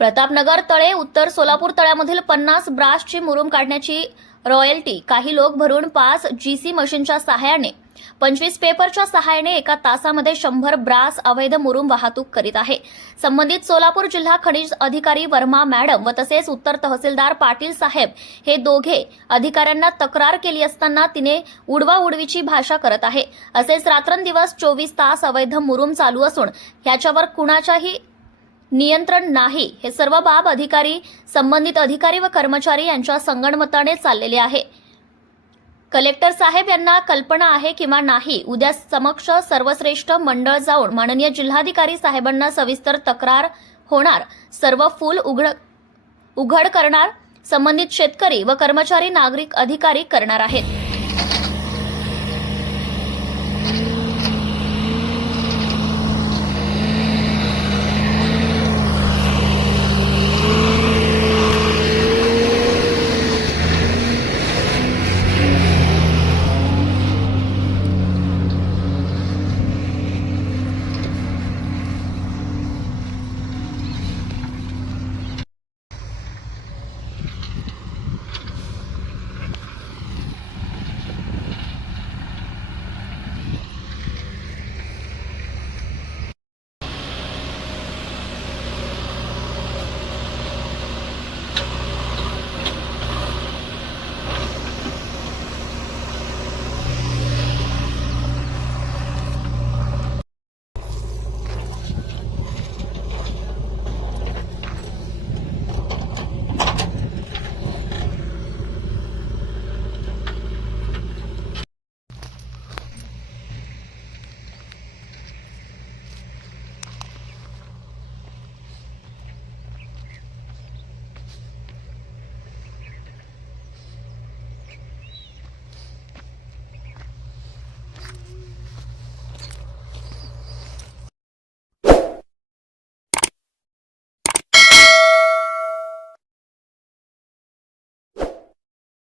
प्रतापनगर तळे उत्तर सोलापूर तळ्यामधील पन्नास ब्रासची मुरुम काढण्याची रॉयल्टी. काही लोक भरून पाच जीसी मशीनच्या सहाय्याने पंचवीस पेपरच्या सहाय्याने एका तासामध्ये शंभर ब्रास अवैध मुरुम वाहतूक करीत आहे. संबंधित सोलापूर जिल्हा खनिज अधिकारी वर्मा मॅडम व तसेच उत्तर तहसीलदार पाटील साहेब हे दोघे अधिकाऱ्यांना तक्रार केली असताना तिने उडवा उडवीची भाषा करत आहे. असेच रात्रंदिवस चोवीस तास अवैध मुरुम चालू असून ह्याच्यावर कुणाच्याही नियंत्रण नाही हे सर्व बाब अधिकारी संबंधित अधिकारी व कर्मचारी यांच्या संगणमताने चाललेले आहे. कलेक्टर साहेब यांना कल्पना आहे किंवा नाही उद्या समक्ष सर्वश्रेष्ठ मंडळ जाऊन माननीय जिल्हाधिकारी साहेबांना सविस्तर तक्रार होणार सर्व फूल उघड उघड करणार संबंधित शेतकरी व कर्मचारी नागरिक अधिकारी करणार आहेत.